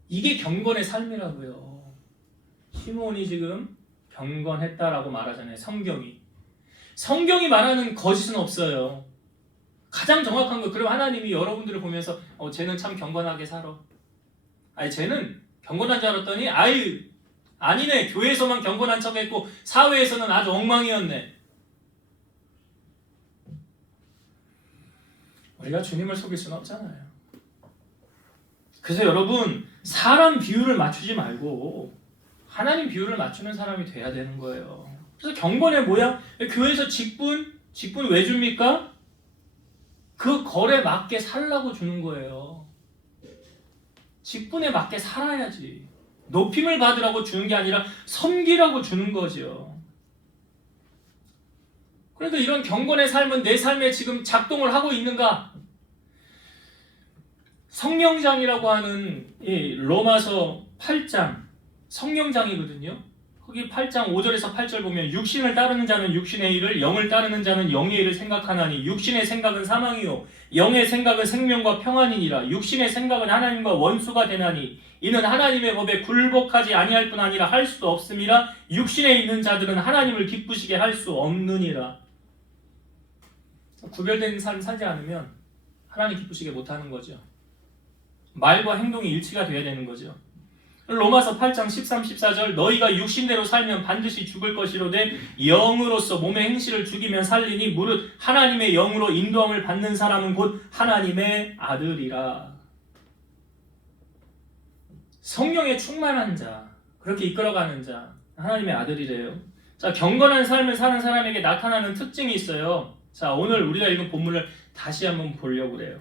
이게 경건의 삶이라고요. 시몬이 지금 경건했다라고 말하잖아요. 성경이 말하는 거짓은 없어요. 가장 정확한 거. 그리고 하나님이 여러분들을 보면서 쟤는 참 경건하게 살아. 아니 쟤는 경건한 줄 알았더니 아니네. 교회에서만 경건한 척했고 사회에서는 아주 엉망이었네. 우리가 주님을 속일 수는 없잖아요. 그래서 여러분 사람 비율을 맞추지 말고 하나님 비율을 맞추는 사람이 돼야 되는 거예요. 그래서 경건의 모양, 교회에서 직분 왜 줍니까? 그 거래에 맞게 살라고 주는 거예요. 직분에 맞게 살아야지. 높임을 받으라고 주는 게 아니라 섬기라고 주는 거죠. 그러니까 이런 경건의 삶은 내 삶에 지금 작동을 하고 있는가? 성령장이라고 하는 이 로마서 8장 성령장이거든요. 거기 8장 5절에서 8절 보면 육신을 따르는 자는 육신의 일을 영을 따르는 자는 영의 일을 생각하나니 육신의 생각은 사망이요 영의 생각은 생명과 평안이니라. 육신의 생각은 하나님과 원수가 되나니 이는 하나님의 법에 굴복하지 아니할 뿐 아니라 할 수도 없음이라. 육신에 있는 자들은 하나님을 기쁘시게 할 수 없느니라. 구별된 삶 살지 않으면 하나님 기쁘시게 못하는 거죠. 말과 행동이 일치가 돼야 되는 거죠. 로마서 8장 13, 14절 너희가 육신대로 살면 반드시 죽을 것이로되 영으로서 몸의 행실을 죽이면 살리니 무릇 하나님의 영으로 인도함을 받는 사람은 곧 하나님의 아들이라. 성령에 충만한 자, 그렇게 이끌어가는 자, 하나님의 아들이래요. 자, 경건한 삶을 사는 사람에게 나타나는 특징이 있어요. 자, 오늘 우리가 읽은 본문을 다시 한번 보려고 그래요.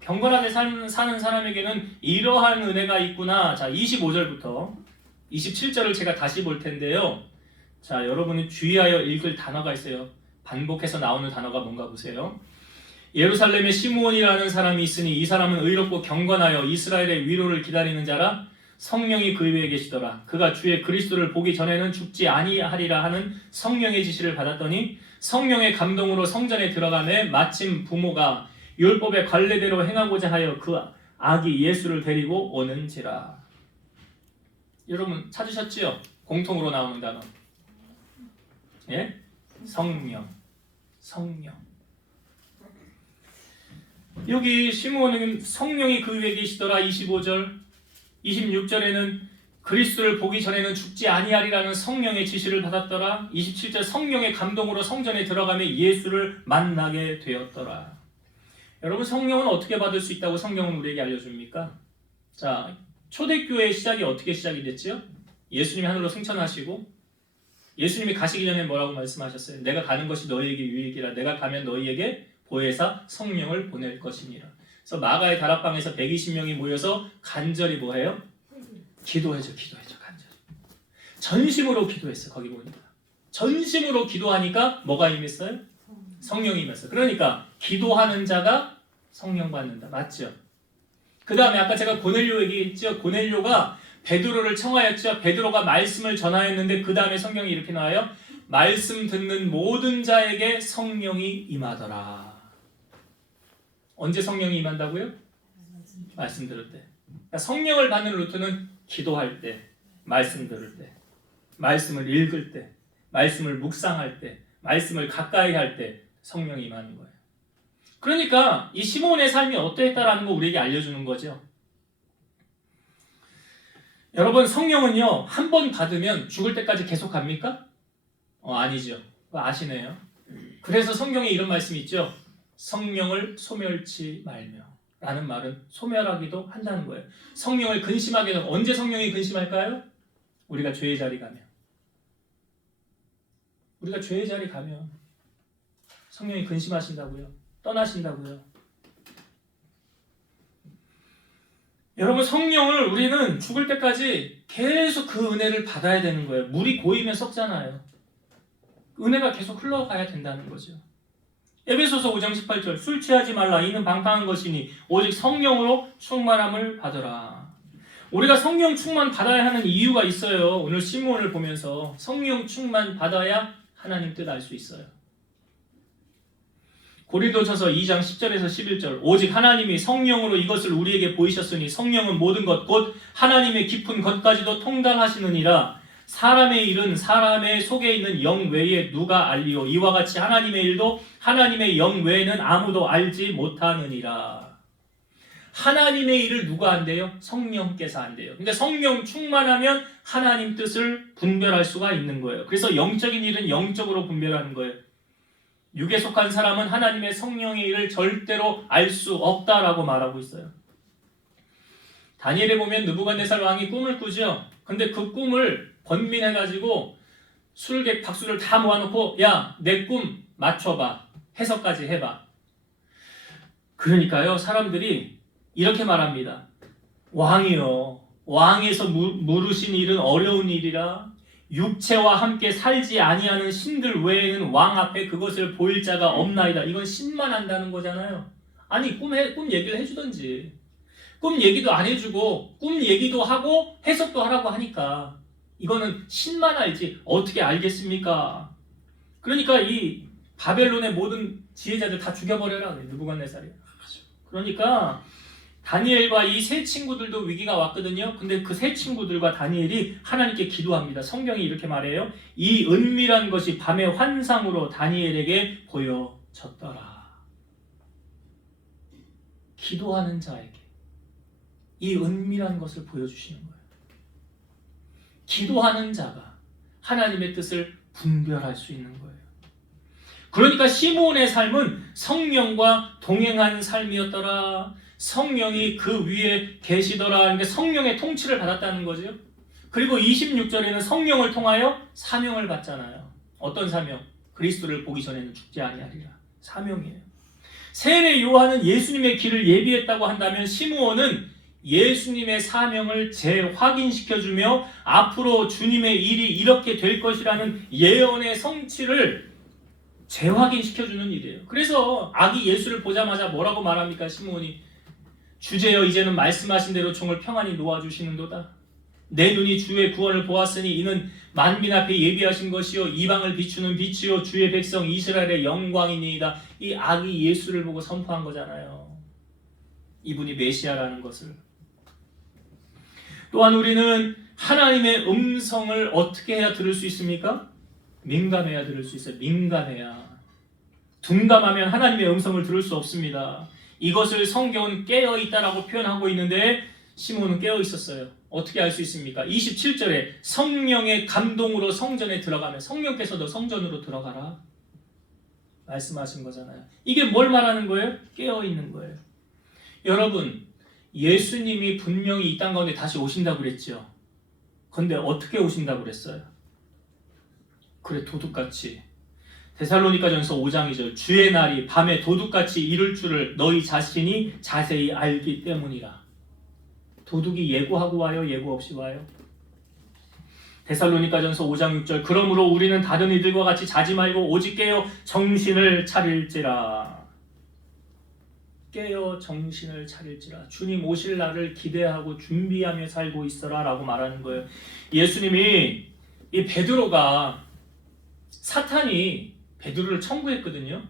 경건하게 사는 사람에게는 이러한 은혜가 있구나. 자, 25절부터 27절을 제가 다시 볼 텐데요. 자, 여러분이 주의하여 읽을 단어가 있어요. 반복해서 나오는 단어가 뭔가 보세요. 예루살렘에 시므온이라는 사람이 있으니 이 사람은 의롭고 경건하여 이스라엘의 위로를 기다리는 자라. 성령이 그 위에 계시더라. 그가 주의 그리스도를 보기 전에는 죽지 아니하리라 하는 성령의 지시를 받았더니 성령의 감동으로 성전에 들어가매 마침 부모가 율법의 관례대로 행하고자 하여 그 아기 예수를 데리고 오는지라. 여러분 찾으셨지요? 공통으로 나오는 단어. 예? 성령. 여기 시므온은 성령이 그 위에 계시더라. 25절. 26절에는 그리스도를 보기 전에는 죽지 아니하리라는 성령의 지시를 받았더라. 27절 성령의 감동으로 성전에 들어가며 예수를 만나게 되었더라. 여러분 성령은 어떻게 받을 수 있다고 성경은 우리에게 알려줍니까? 자, 초대교회의 시작이 어떻게 시작이 됐죠? 예수님이 하늘로 승천하시고 예수님이 가시기 전에 뭐라고 말씀하셨어요? 내가 가는 것이 너희에게 유익이라. 내가 가면 너희에게 보혜사 성령을 보낼 것이니라. 그래서 마가의 다락방에서 120명이 모여서 간절히 뭐해요? 기도해줘 간절히. 전심으로 기도했어요. 거기 보니까 전심으로 기도하니까 뭐가 임했어요? 성령이 임했어요. 그러니까 기도하는 자가 성령 받는다. 맞죠? 그 다음에 아까 제가 고넬료 얘기했죠. 고넬료가 베드로를 청하였죠. 베드로가 말씀을 전하였는데 그 다음에 성경이 이렇게 나와요. 말씀 듣는 모든 자에게 성령이 임하더라. 언제 성령이 임한다고요? 말씀 들을 때. 그러니까 성령을 받는 루트는 기도할 때, 말씀 들을 때, 말씀을 읽을 때, 말씀을 묵상할 때, 말씀을 가까이 할 때 성령이 임하는 거예요. 그러니까 이 시몬의 삶이 어떠했다라는 거 우리에게 알려주는 거죠. 여러분 성령은요 한 번 받으면 죽을 때까지 계속 갑니까? 아니죠. 아시네요. 그래서 성경에 이런 말씀이 있죠. 성령을 소멸치 말며 라는 말은 소멸하기도 한다는 거예요. 성령을 근심하게 되면 언제 성령이 근심할까요? 우리가 죄의 자리 가면. 우리가 죄의 자리 가면 성령이 근심하신다고요. 떠나신다고요. 여러분 성령을 우리는 죽을 때까지 계속 그 은혜를 받아야 되는 거예요. 물이 고이면 썩잖아요. 은혜가 계속 흘러가야 된다는 거죠. 에베소서 5장 18절 술 취하지 말라 이는 방탕한 것이니 오직 성령으로 충만함을 받으라. 우리가 성령 충만 받아야 하는 이유가 있어요. 오늘 시몬을 보면서 성령 충만 받아야 하나님 뜻 알 수 있어요. 고린도전서 2장 10절에서 11절 오직 하나님이 성령으로 이것을 우리에게 보이셨으니 성령은 모든 것 곧 하나님의 깊은 것까지도 통달하시느니라. 사람의 일은 사람의 속에 있는 영 외에 누가 알리오 이와 같이 하나님의 일도 하나님의 영 외에는 아무도 알지 못하느니라. 하나님의 일을 누가 한대요? 성령께서 한대요. 그러니까 성령 충만하면 하나님 뜻을 분별할 수가 있는 거예요. 그래서 영적인 일은 영적으로 분별하는 거예요. 육에 속한 사람은 하나님의 성령의 일을 절대로 알 수 없다라고 말하고 있어요. 다니엘에 보면 느부갓네살 왕이 꿈을 꾸죠. 근데 그 꿈을 번민해가지고 술객 박수를 다 모아놓고 야, 내 꿈 맞춰봐. 해석까지 해봐. 그러니까요 사람들이 이렇게 말합니다. 왕이여 왕에서 물으신 일은 어려운 일이라 육체와 함께 살지 아니하는 신들 외에는 왕 앞에 그것을 보일 자가 없나이다. 이건 신만 한다는 거잖아요. 아니 꿈 얘기를 해주던지 꿈 얘기도 안 해주고 꿈 얘기도 하고 해석도 하라고 하니까 이거는 신만 알지 어떻게 알겠습니까? 그러니까 이 바벨론의 모든 지혜자들 다 죽여버려라. 느부갓네살이. 그러니까 다니엘과 이 세 친구들도 위기가 왔거든요. 근데 그 세 친구들과 다니엘이 하나님께 기도합니다. 성경이 이렇게 말해요. 이 은밀한 것이 밤의 환상으로 다니엘에게 보여졌더라. 기도하는 자에게 이 은밀한 것을 보여주시는 거예요. 기도하는 자가 하나님의 뜻을 분별할 수 있는 거예요. 그러니까 시몬의 삶은 성령과 동행한 삶이었더라. 성령이 그 위에 계시더라. 그러니까 성령의 통치를 받았다는 거죠. 그리고 26절에는 성령을 통하여 사명을 받잖아요. 어떤 사명? 그리스도를 보기 전에는 죽지 아니하리라. 사명이에요. 세례 요한은 예수님의 길을 예비했다고 한다면 시므온은 예수님의 사명을 재확인시켜주며 앞으로 주님의 일이 이렇게 될 것이라는 예언의 성취를 재확인시켜주는 일이에요. 그래서 아기 예수를 보자마자 뭐라고 말합니까? 시므온이 주제여 이제는 말씀하신 대로 종을 평안히 놓아주시는도다. 내 눈이 주의 구원을 보았으니 이는 만민 앞에 예비하신 것이요 이방을 비추는 빛이요 주의 백성 이스라엘의 영광이니이다. 이 아기 예수를 보고 선포한 거잖아요. 이분이 메시아라는 것을. 또한 우리는 하나님의 음성을 어떻게 해야 들을 수 있습니까? 민감해야 들을 수 있어요. 민감해야. 둔감하면 하나님의 음성을 들을 수 없습니다. 이것을 성경은 깨어있다라고 표현하고 있는데 시몬은 깨어 있었어요. 어떻게 알 수 있습니까? 27절에 성령의 감동으로 성전에 들어가면 성령께서도 성전으로 들어가라 말씀하신 거잖아요. 이게 뭘 말하는 거예요? 깨어 있는 거예요. 여러분, 예수님이 분명히 이 땅 가운데 다시 오신다고 그랬죠. 근데 어떻게 오신다고 그랬어요? 그래, 도둑같이. 데살로니가전서 5장 2절, 주의 날이 밤에 도둑같이 이를 줄을 너희 자신이 자세히 알기 때문이라. 도둑이 예고하고 와요? 예고 없이 와요? 데살로니가전서 5장 6절, 그러므로 우리는 다른 이들과 같이 자지 말고 오직 깨어 정신을 차릴지라. 깨어 정신을 차릴지라. 주님 오실 날을 기대하고 준비하며 살고 있어라 라고 말하는 거예요. 예수님이, 이 베드로가, 사탄이 베드로를 청구했거든요.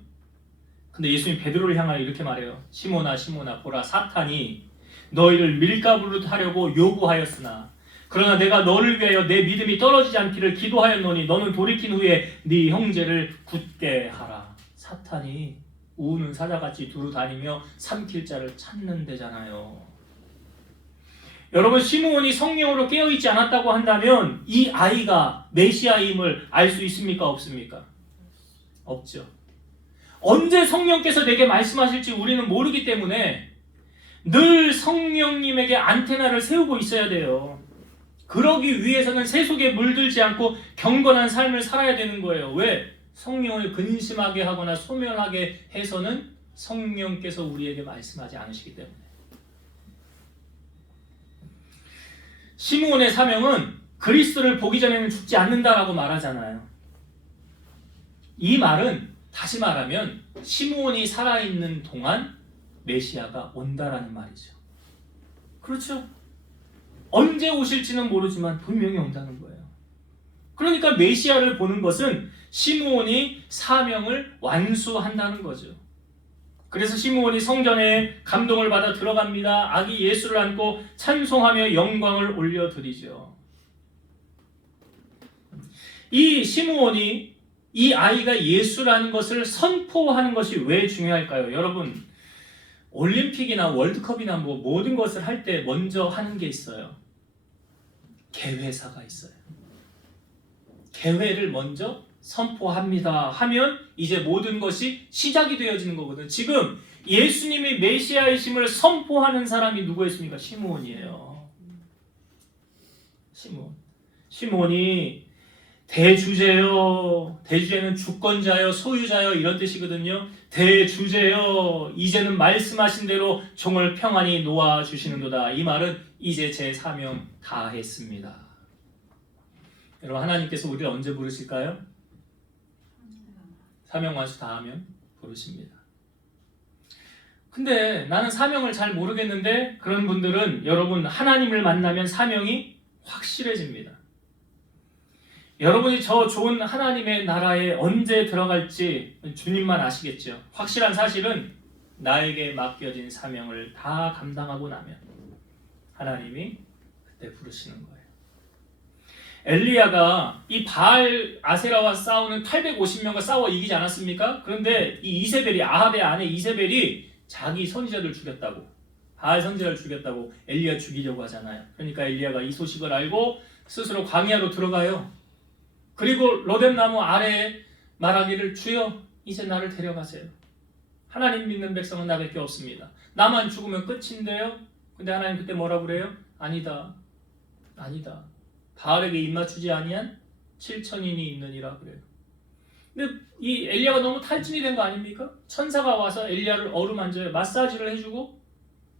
근데 예수님 베드로를 향하여 이렇게 말해요. 시몬아 시몬아 보라, 사탄이 너희를 밀가부로 하려고 요구하였으나 그러나 내가 너를 위하여 내 믿음이 떨어지지 않기를 기도하였노니 너는 돌이킨 후에 네 형제를 굳게 하라. 사탄이 우는 사자같이 두루 다니며 삼킬 자를 찾는 데잖아요. 여러분, 시므온이 성령으로 깨어있지 않았다고 한다면 이 아이가 메시아임을 알 수 있습니까? 없습니까? 없죠. 언제 성령께서 내게 말씀하실지 우리는 모르기 때문에 늘 성령님에게 안테나를 세우고 있어야 돼요. 그러기 위해서는 세속에 물들지 않고 경건한 삶을 살아야 되는 거예요. 왜? 성령을 근심하게 하거나 소멸하게 해서는 성령께서 우리에게 말씀하지 않으시기 때문에. 시므온의 사명은 그리스도를 보기 전에는 죽지 않는다라고 말하잖아요. 이 말은 다시 말하면 시므온이 살아있는 동안 메시아가 온다라는 말이죠. 그렇죠? 언제 오실지는 모르지만 분명히 온다는 거예요. 그러니까 메시아를 보는 것은 시므온이 사명을 완수한다는 거죠. 그래서 시므온이 성전에 감동을 받아 들어갑니다. 아기 예수를 안고 찬송하며 영광을 올려드리죠. 이 시므온이 이 아이가 예수라는 것을 선포하는 것이 왜 중요할까요? 여러분, 올림픽이나 월드컵이나 모든 것을 할 때 먼저 하는 게 있어요. 개회사가 있어요. 개회를 먼저 선포합니다 하면 이제 모든 것이 시작이 되어지는 거거든. 지금 예수님이 메시아이심을 선포하는 사람이 누구였습니까? 시므온이에요. 시므온이 대주제요. 대주제는 주권자요, 소유자요 이런 뜻이거든요. 대주제요. 이제는 말씀하신 대로 종을 평안히 놓아주시는도다. 이 말은 이제 제 사명 다 했습니다. 여러분, 하나님께서 우리를 언제 부르실까요? 사명 완수 다 하면 부르십니다. 근데 나는 사명을 잘 모르겠는데, 그런 분들은 여러분, 하나님을 만나면 사명이 확실해집니다. 여러분이 저 좋은 하나님의 나라에 언제 들어갈지 주님만 아시겠죠. 확실한 사실은 나에게 맡겨진 사명을 다 감당하고 나면 하나님이 그때 부르시는 거예요. 엘리야가 이 바알 아세라와 싸우는 850명과 싸워 이기지 않았습니까? 그런데 이 이세벨이, 아합의 아내 이세벨이 자기 선지자들 죽였다고, 바알 선지자를 죽였다고 엘리야 죽이려고 하잖아요. 그러니까 엘리야가 이 소식을 알고 스스로 광야로 들어가요. 그리고 로뎀나무 아래에 말하기를, 주여 이제 나를 데려가세요. 하나님 믿는 백성은 나밖에 없습니다. 나만 죽으면 끝인데요. 근데 하나님 그때 뭐라고 그래요? 아니다. 바알에게 입맞추지 아니한 7천인이 있느니라 그래요. 근데 이 엘리야가 너무 탈진이 된 거 아닙니까? 천사가 와서 엘리야를 어루만져요. 마사지를 해주고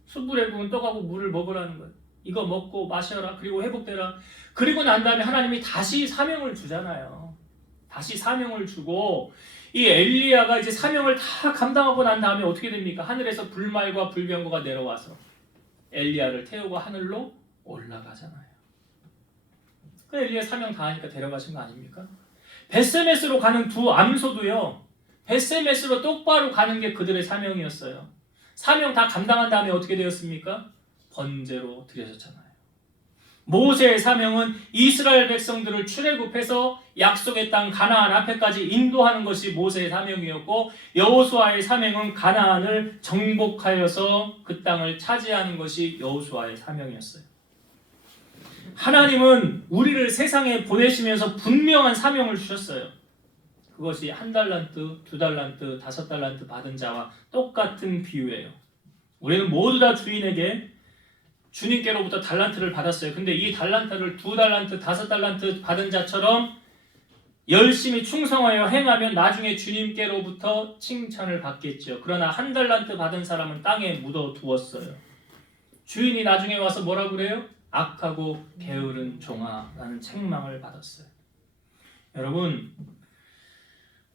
숯불에 구운 떡하고 물을 먹으라는 거예요. 이거 먹고 마셔라. 그리고 회복되라. 그리고 난 다음에 하나님이 다시 사명을 주잖아요. 다시 사명을 주고 이 엘리야가 이제 사명을 다 감당하고 난 다음에 어떻게 됩니까? 하늘에서 불말과 불병거가 내려와서 엘리야를 태우고 하늘로 올라가잖아요. 그 엘리야 사명 다 하니까 데려가신 거 아닙니까? 벳세메스로 가는 두 암소도요. 벳세메스로 똑바로 가는 게 그들의 사명이었어요. 사명 다 감당한 다음에 어떻게 되었습니까? 번제로 드려졌잖아요. 모세의 사명은 이스라엘 백성들을 출애굽해서 약속의 땅 가나안 앞에까지 인도하는 것이 모세의 사명이었고, 여호수아의 사명은 가나안을 정복하여서 그 땅을 차지하는 것이 여호수아의 사명이었어요. 하나님은 우리를 세상에 보내시면서 분명한 사명을 주셨어요. 그것이 1달란트, 2달란트, 5달란트 받은 자와 똑같은 비유예요. 우리는 모두 다 주인에게 주님께로부터 달란트를 받았어요. 근데 이 달란트를 2달란트, 5달란트 받은 자처럼 열심히 충성하여 행하면 나중에 주님께로부터 칭찬을 받겠죠. 그러나 1달란트 받은 사람은 땅에 묻어두었어요. 주인이 나중에 와서 뭐라고 그래요? 악하고 게으른 종아라는 책망을 받았어요. 여러분,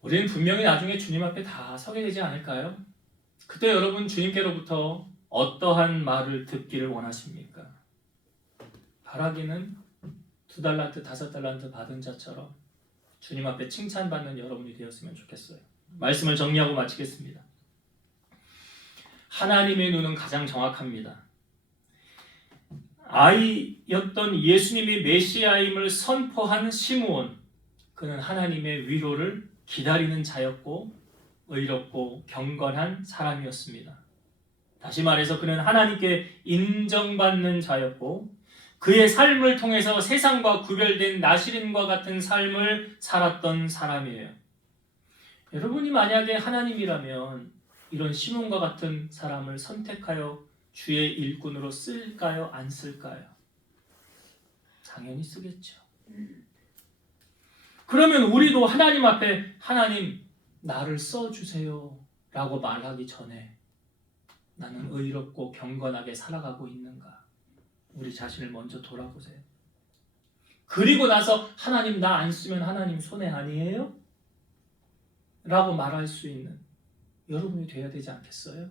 우리는 분명히 나중에 주님 앞에 다 서게 되지 않을까요? 그때 여러분 주님께로부터 어떠한 말을 듣기를 원하십니까? 바라기는 2달란트, 5달란트 받은 자처럼 주님 앞에 칭찬받는 여러분이 되었으면 좋겠어요. 말씀을 정리하고 마치겠습니다. 하나님의 눈은 가장 정확합니다. 아이였던 예수님이 메시아임을 선포한 시므온, 그는 하나님의 위로를 기다리는 자였고 의롭고 경건한 사람이었습니다. 다시 말해서 그는 하나님께 인정받는 자였고 그의 삶을 통해서 세상과 구별된 나시린과 같은 삶을 살았던 사람이에요. 여러분이 만약에 하나님이라면 이런 시몬과 같은 사람을 선택하여 주의 일꾼으로 쓸까요? 안 쓸까요? 당연히 쓰겠죠. 그러면 우리도 하나님 앞에 하나님 나를 써주세요 라고 말하기 전에 나는 의롭고 경건하게 살아가고 있는가? 우리 자신을 먼저 돌아보세요. 그리고 나서 하나님 나 안 쓰면 하나님 손해 아니에요? 라고 말할 수 있는 여러분이 돼야 되지 않겠어요?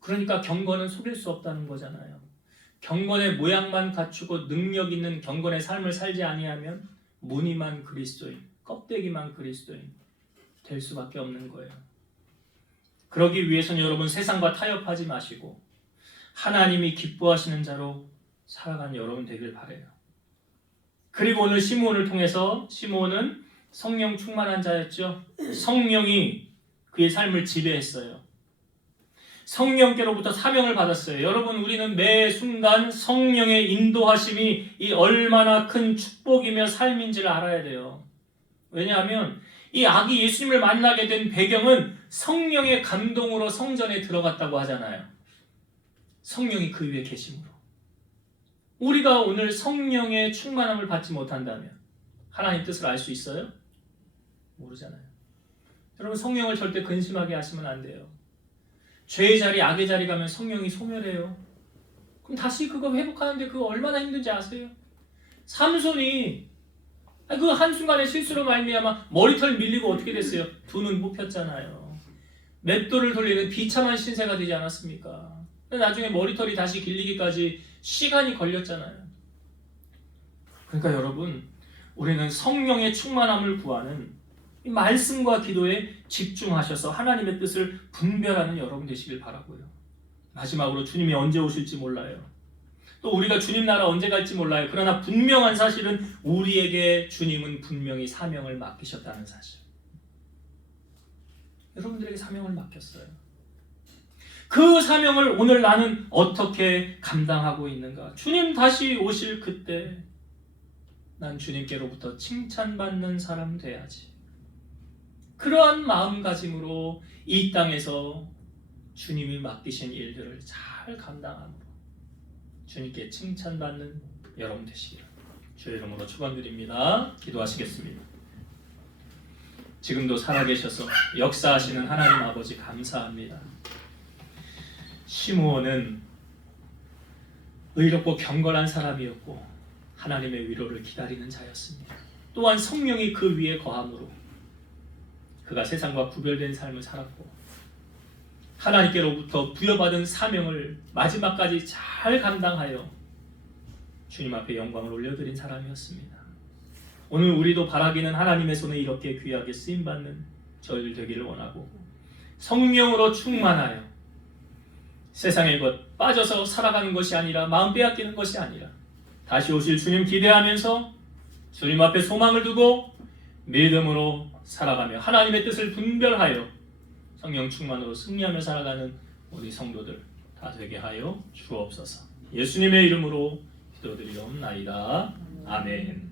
그러니까 경건은 속일 수 없다는 거잖아요. 경건의 모양만 갖추고 능력 있는 경건의 삶을 살지 아니하면 무늬만 그리스도인, 껍데기만 그리스도인 될 수밖에 없는 거예요. 그러기 위해서는 여러분 세상과 타협하지 마시고 하나님이 기뻐하시는 자로 살아가는 여러분 되길 바라요. 그리고 오늘 시므온을 통해서 시므온은 성령 충만한 자였죠. 성령이 그의 삶을 지배했어요. 성령께로부터 사명을 받았어요. 여러분 우리는 매 순간 성령의 인도하심이 이 얼마나 큰 축복이며 삶인지를 알아야 돼요. 왜냐하면 이 아기 예수님을 만나게 된 배경은 성령의 감동으로 성전에 들어갔다고 하잖아요. 성령이 그 위에 계심으로. 우리가 오늘 성령의 충만함을 받지 못한다면 하나님 뜻을 알 수 있어요? 모르잖아요. 여러분 성령을 절대 근심하게 하시면 안 돼요. 죄의 자리, 악의 자리 가면 성령이 소멸해요. 그럼 다시 그거 회복하는데 그거 얼마나 힘든지 아세요? 삼손이 그 한순간의 실수로 말미암아 머리털 밀리고 어떻게 됐어요? 두 눈 뽑혔잖아요. 맷돌을 돌리는 비참한 신세가 되지 않았습니까? 나중에 머리털이 다시 길리기까지 시간이 걸렸잖아요. 그러니까 여러분 우리는 성령의 충만함을 구하는 이 말씀과 기도에 집중하셔서 하나님의 뜻을 분별하는 여러분 되시길 바라고요. 마지막으로 주님이 언제 오실지 몰라요. 또 우리가 주님 나라 언제 갈지 몰라요. 그러나 분명한 사실은 우리에게 주님은 분명히 사명을 맡기셨다는 사실. 여러분들에게 사명을 맡겼어요. 그 사명을 오늘 나는 어떻게 감당하고 있는가? 주님 다시 오실 그때 난 주님께로부터 칭찬받는 사람 돼야지. 그러한 마음가짐으로 이 땅에서 주님이 맡기신 일들을 잘 감당함으로 주님께 칭찬받는 여러분 되시기를 주의 이름으로 축원드립니다. 기도하시겠습니다. 지금도 살아계셔서 역사하시는 하나님 아버지 감사합니다. 시므온은 의롭고 경건한 사람이었고 하나님의 위로를 기다리는 자였습니다. 또한 성령이 그 위에 거함으로 그가 세상과 구별된 삶을 살았고 하나님께로부터 부여받은 사명을 마지막까지 잘 감당하여 주님 앞에 영광을 올려드린 사람이었습니다. 오늘 우리도 바라기는 하나님의 손에 이렇게 귀하게 쓰임받는 저희들 되기를 원하고 성령으로 충만하여 세상의 것 빠져서 살아가는 것이 아니라 마음 빼앗기는 것이 아니라 다시 오실 주님 기대하면서 주님 앞에 소망을 두고 믿음으로 살아가며 하나님의 뜻을 분별하여 성령 충만으로 승리하며 살아가는 우리 성도들 다 되게 하여 주옵소서. 예수님의 이름으로 기도드리옵나이다. 아멘.